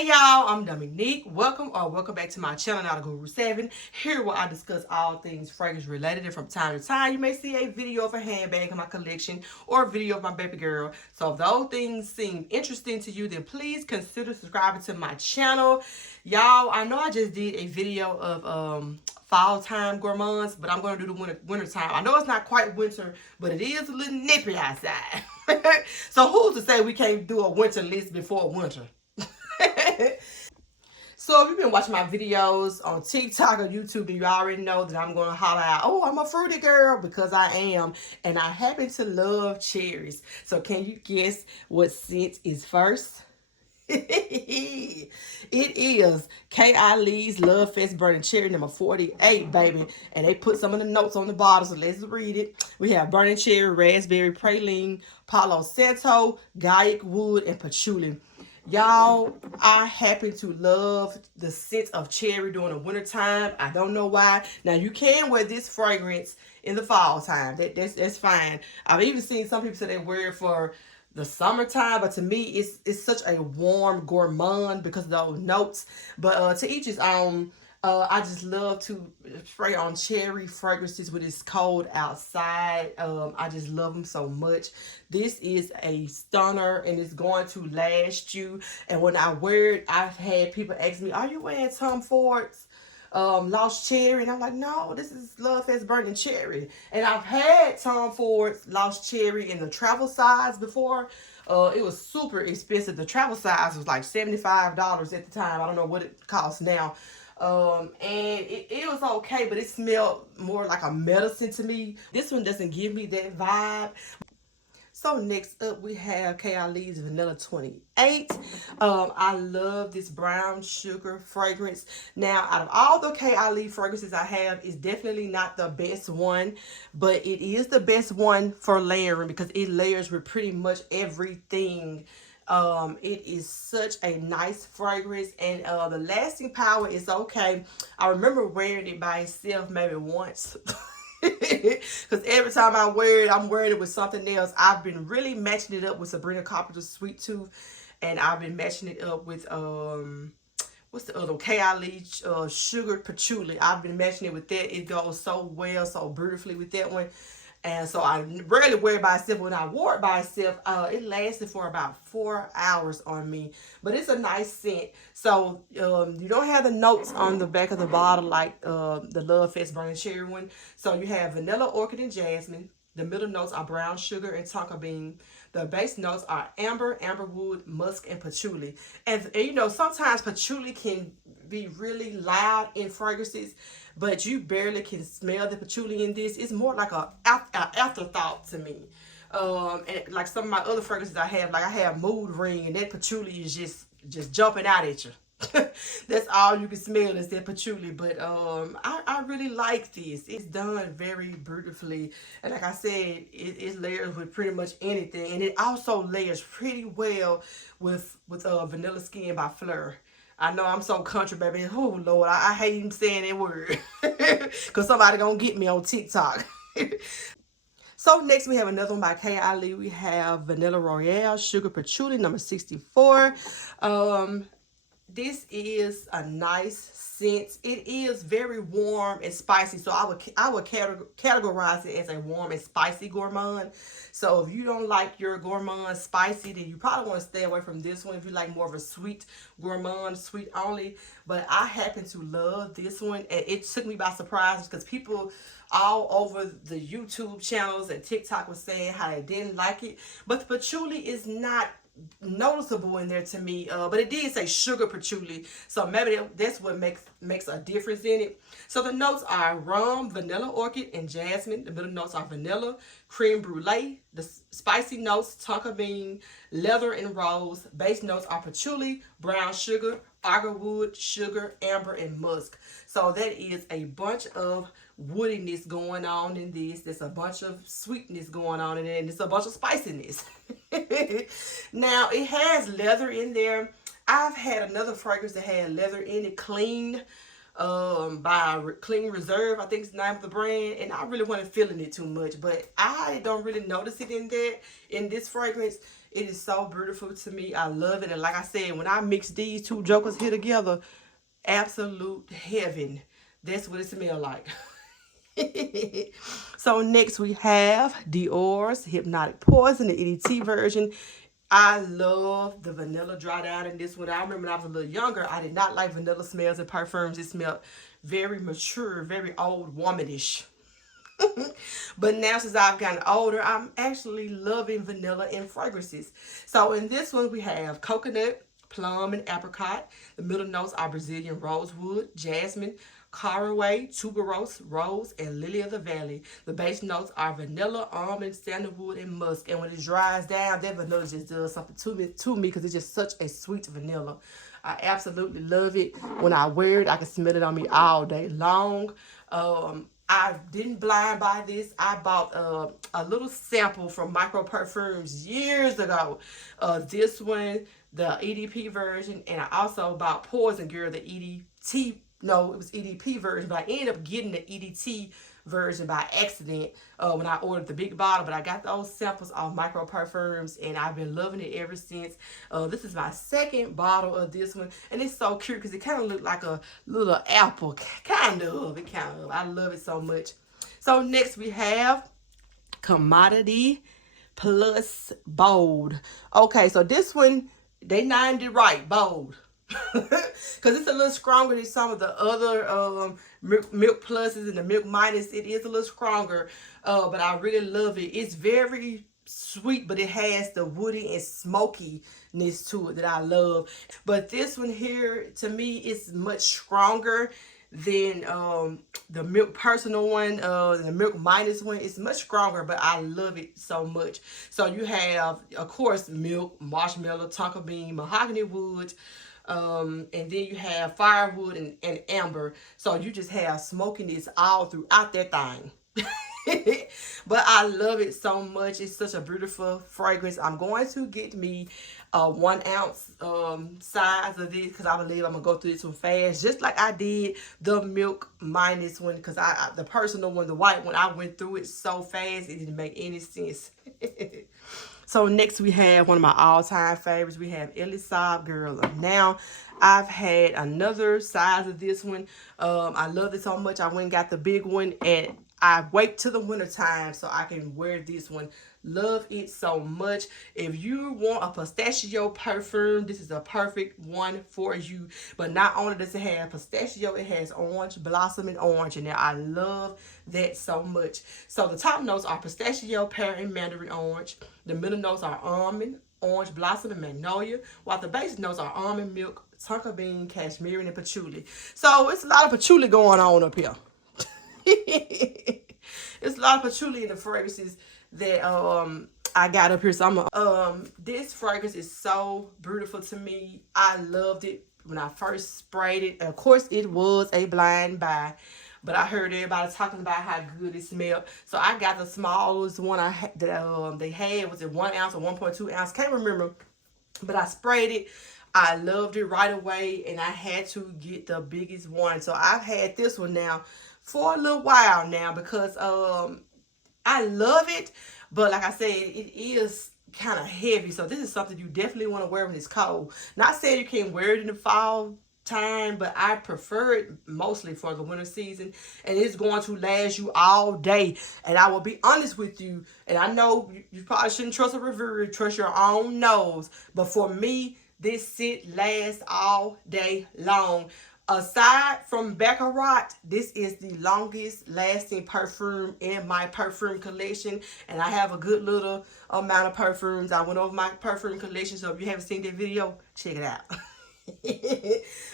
Hey y'all, I'm Dominique. Welcome back to my channel, Not a Guru 7. Here where I discuss all things fragrance related, and from time to time you may see a video of a handbag in my collection or a video of my baby girl. So if those things seem interesting to you, then please consider subscribing to my channel. Y'all, I know I just did a video of fall time gourmands, but I'm going to do the winter time. I know it's not quite winter, but it is a little nippy outside. So who's to say we can't do a winter list before winter? So if you've been watching my videos on TikTok or YouTube, then you already know that I'm going to holler out, oh, I'm a fruity girl, because I am. And I happen to love cherries. So can you guess what scent is first? It is K.I. Lee's Love Fest Burning Cherry number 48, baby. And they put some of the notes on the bottle, so let's read it. We have burning cherry, raspberry, praline, Palo Santo, Gaiac wood, and patchouli. Y'all, I happen to love the scent of cherry during the winter time. I don't know why. Now, you can wear this fragrance in the fall time. That's fine. I've even seen some people say they wear it for the summertime, but to me, it's such a warm gourmand because of those notes. But to each his own. I just love to spray on cherry fragrances when it's cold outside. I just love them so much. This is a stunner and it's going to last you. And when I wear it, I've had people ask me, are you wearing Tom Ford's Lost Cherry? And I'm like, no, this is Love Fest Burning Cherry. And I've had Tom Ford's Lost Cherry in the travel size before. It was super expensive. The travel size was like $75 at the time. I don't know what it costs now. And it was okay, but it smelled more like a medicine to me. This one doesn't give me that vibe. So next up we have K.I. Lee's Vanilla 28. I love this brown sugar fragrance. Now, out of all the K.I. Lee fragrances I have, it's definitely not the best one, but it is the best one for layering because it layers with pretty much everything. It is such a nice fragrance, and the lasting power is okay. I remember wearing it by itself maybe once. Because every time I wear it, I'm wearing it with something else. I've been really matching it up with Sabrina Carpenter's Sweet Tooth, and I've been matching it up with what's the other one? K.I. Lee Sugar Patchouli. I've been matching it with that. It goes so well, so beautifully with that one. And so I rarely wear it by itself. When I wore it by itself, it lasted for about 4 hours on me. But it's a nice scent. So you don't have the notes on the back of the bottle like the Love Fest Burning Cherry one. So you have vanilla, orchid, and jasmine. The middle notes are brown sugar and tonka bean. The base notes are amber, amberwood, musk, and patchouli. And you know, sometimes patchouli can be really loud in fragrances, but you barely can smell the patchouli in this. It's more like a afterthought to me. And like some of my other fragrances I have Mood Ring, and that patchouli is just jumping out at you. That's all you can smell is that patchouli. But I really like this. It's done very beautifully, and like I said, it layers with pretty much anything, and it also layers pretty well with Vanilla Skin by Fleur. I know I'm so country, baby. Oh, Lord, I hate even saying that word. Because somebody gonna get me on TikTok. So next we have another one by K.I. Lee. We have Vanilla Royale Sugar Patchouli number 64. This is a nice scent. It is very warm and spicy, so I would categorize it as a warm and spicy gourmand. So if you don't like your gourmand spicy, then you probably want to stay away from this one. If you like more of a sweet gourmand, sweet only. But I happen to love this one, and it took me by surprise because people all over the YouTube channels and TikTok was saying how they didn't like it. But the patchouli is not noticeable in there to me, but it did say sugar patchouli, so maybe that's what makes a difference in it. So the notes are rum, vanilla, orchid, and jasmine. The middle notes are vanilla, creme brulee. The spicy notes, tonka bean, leather, and rose. Base notes are patchouli, brown sugar, agarwood, sugar, amber, and musk. So that is a bunch of woodiness going on in this. There's a bunch of sweetness going on in it, and it's a bunch of spiciness. Now, it has leather in there. I've had another fragrance that had leather in it, clean. by Clean Reserve, I think it's the name of the brand, and I really wasn't feeling it too much, but I don't really notice it in this fragrance. It is so beautiful to me. I love it, and like I said, when I mix these two jokers here together, absolute heaven. That's what it smells like. So next we have Dior's Hypnotic Poison, the EDT version. I love the vanilla dry down in this one. I remember when I was a little younger, I did not like vanilla smells and perfumes. It smelled very mature, very old womanish. But now since I've gotten older, I'm actually loving vanilla in fragrances. So in this one we have coconut, plum, and apricot. The middle notes are Brazilian rosewood, jasmine, caraway, tuberose, rose, and lily of the valley. The base notes are vanilla, almond, sandalwood, and musk. And when it dries down, that vanilla just does something to me because it's just such a sweet vanilla. I absolutely love it. When I wear it, I can smell it on me all day long. I didn't blind buy this. I bought a little sample from Micro Perfumes years ago. This one, the EDP version, and I also bought Poison Girl, the EDT. No, it was EDP version, but I ended up getting the EDT version by accident when I ordered the big bottle. But I got those samples off Micro Perfumes, and I've been loving it ever since. This is my second bottle of this one, and it's so cute because it kind of looked like a little apple. Kind of. I love it so much. So next we have Commodity Plus Bold. Okay, so this one, they named it right, Bold. Because it's a little stronger than some of the other milk pluses and the milk minus. It is a little stronger, but I really love it. It's very sweet, but it has the woody and smokiness to it that I love. But this one here, to me, is much stronger than the milk personal one. The milk minus one is much stronger, but I love it so much. So you have, of course, milk, marshmallow, tonka bean, mahogany wood, and then you have firewood and amber. So you just have smokiness all throughout that thing. But I love it so much. It's such a beautiful fragrance. I'm going to get me a 1 ounce size of this because I believe I'm gonna go through this one fast, just like I did the milk minus one, because the personal one, the white one, I went through it so fast it didn't make any sense. So next we have one of my all-time favorites. We have Elisab Girl. Now, I've had another size of this one. I love it so much. I went and got the big one, and I wait till the winter time so I can wear this one. Love it so much. If you want a pistachio perfume, this is a perfect one for you. But not only does it have pistachio, it has orange, blossom, and orange in there. I love that so much. So the top notes are pistachio, pear, and mandarin orange. The middle notes are almond, orange, blossom, and magnolia. While the base notes are almond, milk, tonka bean, cashmere, and patchouli. So it's a lot of patchouli going on up here. It's a lot of patchouli in the fragrances that I got up here. So this fragrance is so beautiful to me. I loved it when I first sprayed it. Of course, it was a blind buy, but I heard everybody talking about how good it smelled. So I got the smallest one that they had. Was it 1 ounce or 1.2 ounce? Can't remember, but I sprayed it. I loved it right away, and I had to get the biggest one. So I've had this one now for a little while now because I love it, but like I said, it is kind of heavy. So this is something you definitely want to wear when it's cold. Not saying you can't wear it in the fall time, but I prefer it mostly for the winter season, and it's going to last you all day. And I will be honest with you, and I know you probably shouldn't trust a reviewer, trust your own nose, but for me, this scent lasts all day long. Aside from Baccarat, this is the longest lasting perfume in my perfume collection. And I have a good little amount of perfumes. I went over my perfume collection, so if you haven't seen that video, check it out.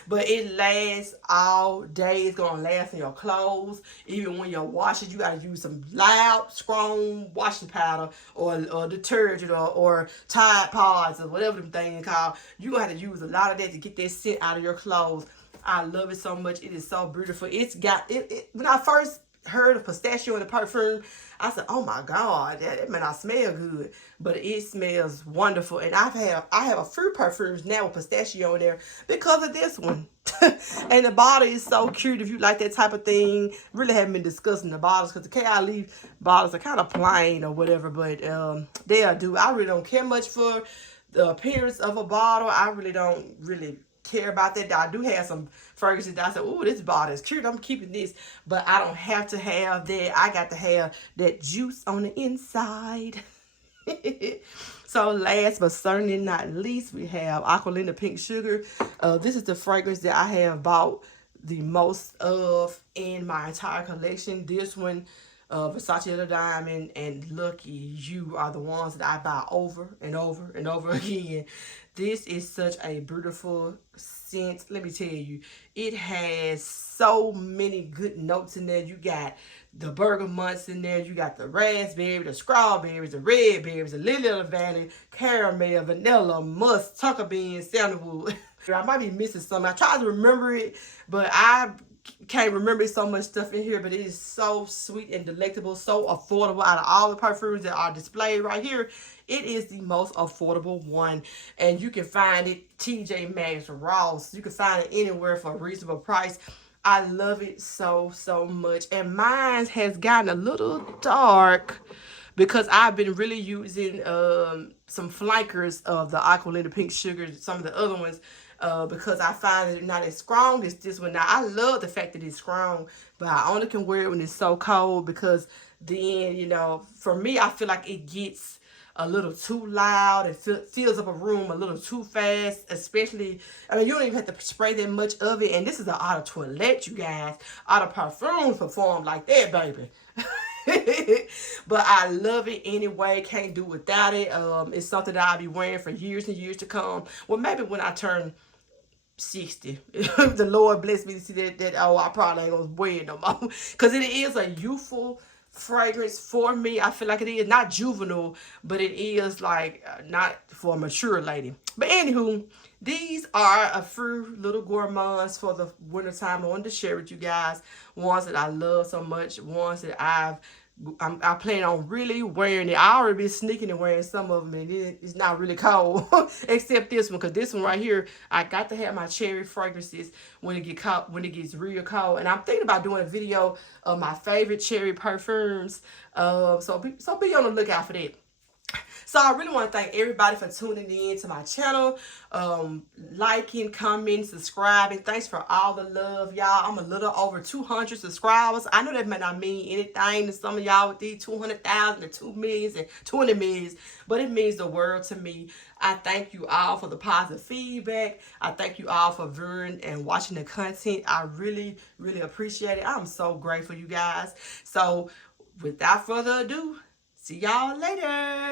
But it lasts all day. It's going to last in your clothes. Even when you're washing, you got to use some loud, strong washing powder or detergent or Tide Pods or whatever them things called. You're going to have to use a lot of that to get that scent out of your clothes. I love it so much. It is so beautiful. It's got it when I first heard of pistachio in the perfume, I said, oh my God, that may not smell good, but it smells wonderful. And I have a few perfumes now with pistachio in there because of this one. And the bottle is so cute if you like that type of thing. Really haven't been discussing the bottles because the K.I. Leaf bottles are kind of plain or whatever, but they'll do. I really don't care much for the appearance of a bottle. I really don't really care about that. I do have some fragrances that I said, oh, this bottle is cute, I'm keeping this, but I don't have to have that. I got to have that juice on the inside. So last but certainly not least, we have Aqualinda Pink Sugar. This is the fragrance that I have bought the most of in my entire collection. This one, Versace Little Diamond and Lucky You are the ones that I buy over and over and over again. This is such a beautiful scent. Let me tell you, it has so many good notes in there. You got the bergamots in there. You got the raspberry, the strawberries, the red berries, the lily valley, caramel, vanilla, musk, tonka beans, sandalwood. I might be missing something. I tried to remember it, but I can't remember so much stuff in here, but it is so sweet and delectable, so affordable. Out of all the perfumes that are displayed right here, it is the most affordable one. And you can find it TJ Maxx, Ross. You can find it anywhere for a reasonable price. I love it so much. And mine has gotten a little dark because I've been really using some flankers of the Aqualinda Pink Sugar, some of the other ones, because I find it not as strong as this one. Now, I love the fact that it's strong, but I only can wear it when it's so cold because then, you know, for me, I feel like it gets a little too loud. It fills up a room a little too fast, especially, I mean, you don't even have to spray that much of it. And this is an eau de toilette, you guys. Eau de parfum perform like that, baby. But I love it anyway. Can't do without it. It's something that I'll be wearing for years and years to come. Well, maybe when I turn 60, if the Lord bless me to see that oh, I probably ain't gonna wear it no more, because it is a youthful fragrance for me. I feel like it is not juvenile, but it is like not for a mature lady. But anywho, these are a few little gourmands for the winter time. I wanted to share with you guys ones that I love so much, ones that I plan on really wearing it. I already been sneaking and wearing some of them, and it's not really cold, except this one, because this one right here, I got to have my cherry fragrances when it gets real cold. And I'm thinking about doing a video of my favorite cherry perfumes. So be on the lookout for that. So I really want to thank everybody for tuning in to my channel, liking, commenting, subscribing. Thanks for all the love, y'all. I'm a little over 200 subscribers. I know that may not mean anything to some of y'all with these 200,000 and 2 millions and 20 millions, but it means the world to me. I thank you all for the positive feedback. I thank you all for viewing and watching the content. I really appreciate it. I'm so grateful, you guys. So without further ado, see y'all later.